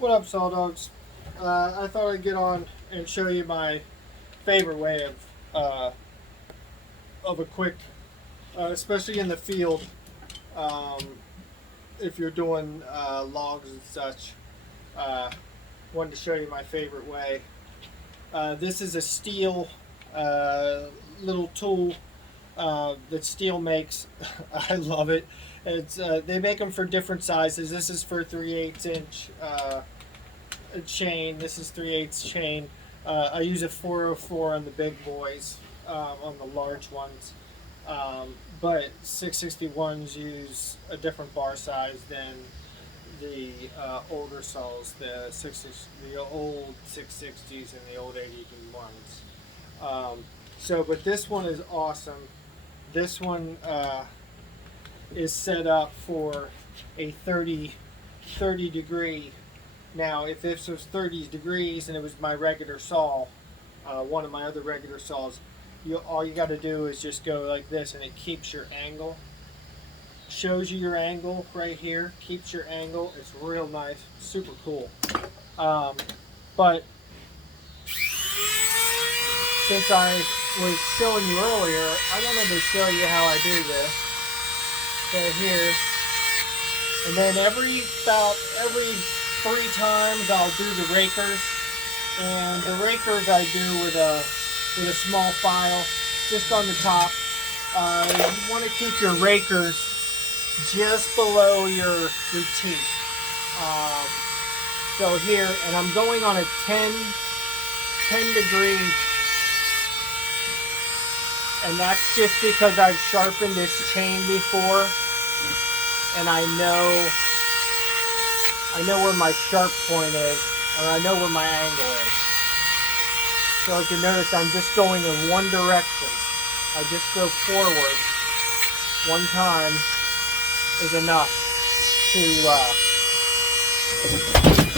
What up, Saw Dogs? I thought I'd get on and show you my favorite way of a quick, especially in the field, um, if you're doing logs and such. Uh, Wanted to show you my favorite way. This is a steel uh, little tool that Steel makes. I love it. It's they make them for different sizes. This is for 3/8 inch chain. This is 3/8 chain. I use a 404 on the big boys, on the large ones. But 661s use a different bar size than the older saws, the old 660s and the old 81s. But this one is awesome. This one is set up for a 30 degree. Now, if this was 30 degrees and it was my regular saw, one of my other regular saws, all you got to do is just go like this, and it keeps your angle. Shows you your angle right here. Keeps your angle. It's real nice. Super cool. But since I was showing you earlier, I wanted to show you how I do this. So here, and then every 3 times I'll do the rakers, and the rakers I do with a small file just on the top. You want to keep your rakers just below your teeth. So here, and I'm going on a 10 degree, and that's just because I've sharpened this chain before, and I know where my sharp point is, or I know where my angle is. So as you notice, I'm just going in one direction. I just go forward. One time is enough to